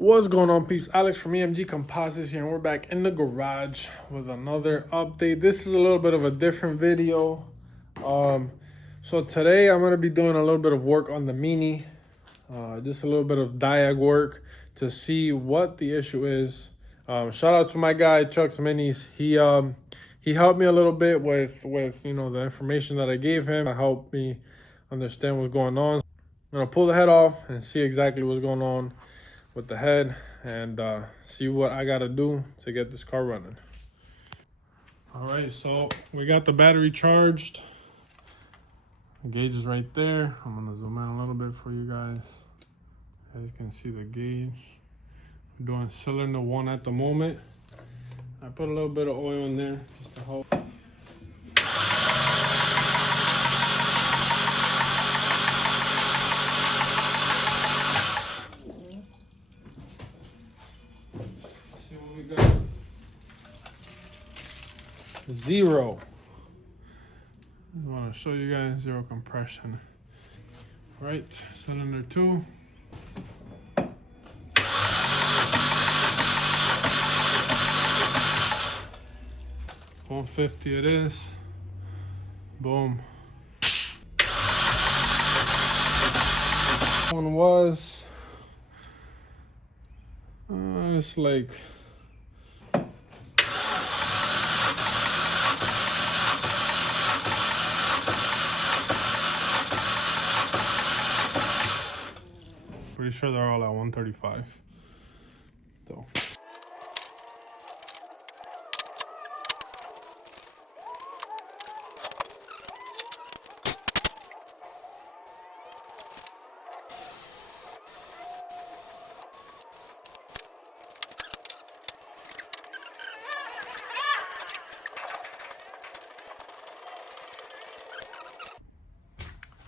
What's going on, peeps? Alex from EMG Composites here, and we're back in the garage with another update. This is a little bit of a different video. So today I'm going to be doing a little bit of work on the Mini, just a little bit of diag work to see what the issue is. Shout out to my guy Chuck's Minis. He helped me a little bit with the information that I gave him. It helped me understand what's going on. I'm gonna pull the head off and see exactly what's going on with the head and see what I gotta do to get this car running. All right, so we got the battery charged. The gauge is right there. I'm gonna zoom in a little bit for you guys. As you can see the gauge. I'm doing cylinder 1 at the moment. I put a little bit of oil in there just to help. See what we got. 0. I want to show you guys 0 compression. All right, cylinder 2. $150 it is. Boom. One was it's like pretty sure they're all at 135. So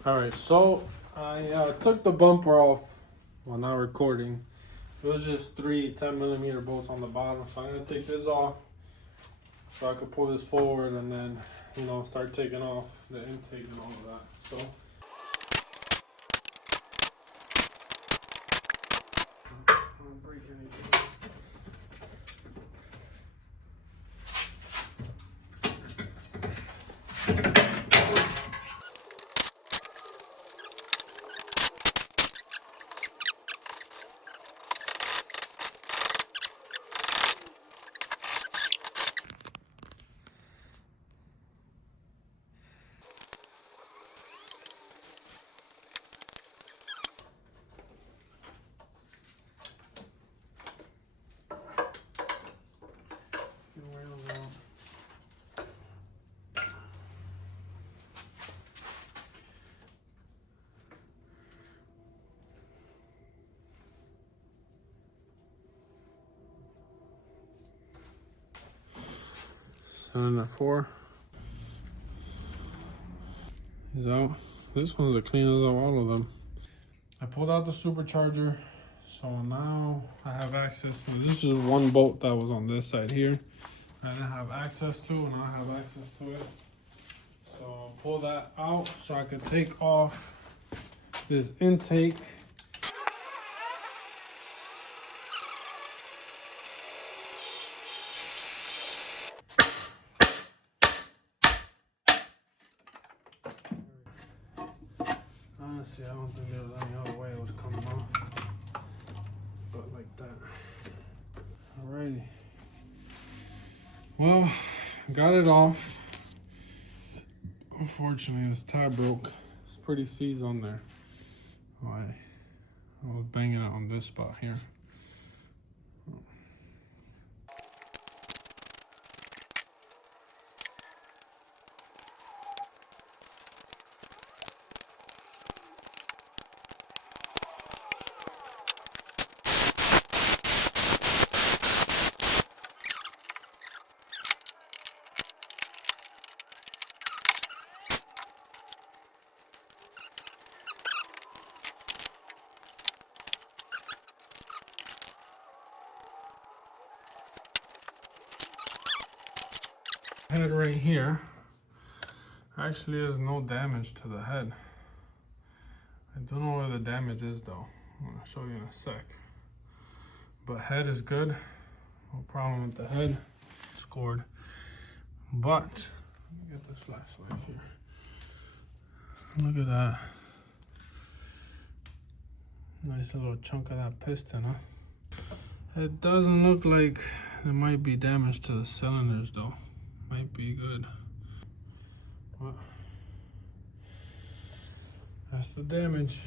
all right, so I took the bumper off while not recording. It was just 3 10mm bolts on the bottom, so I'm gonna take this off so I could pull this forward and then start taking off the intake and all of that. So don't break anything. Cylinder 4 is out. This one's the cleanest of all of them. I pulled out the supercharger, so now I have access to this. Is one bolt that was on this side here I didn't have access to, and I have access to it. So I'll pull that out so I can take off this intake. Honestly, I don't think there was any other way it was coming off, but like that. Alrighty. Well, got it off. Unfortunately, this tab broke. It's pretty seized on there. I was banging it on this spot here. Head right here. Actually, there's no damage to the head. I don't know where the damage is though. I'm gonna show you in a sec. But head is good. No problem with the head. Scored. But, let me get this flashlight here. Look at that. Nice little chunk of that piston, huh? It doesn't look like there might be damage to the cylinders though. Might be good. Well, that's the damage.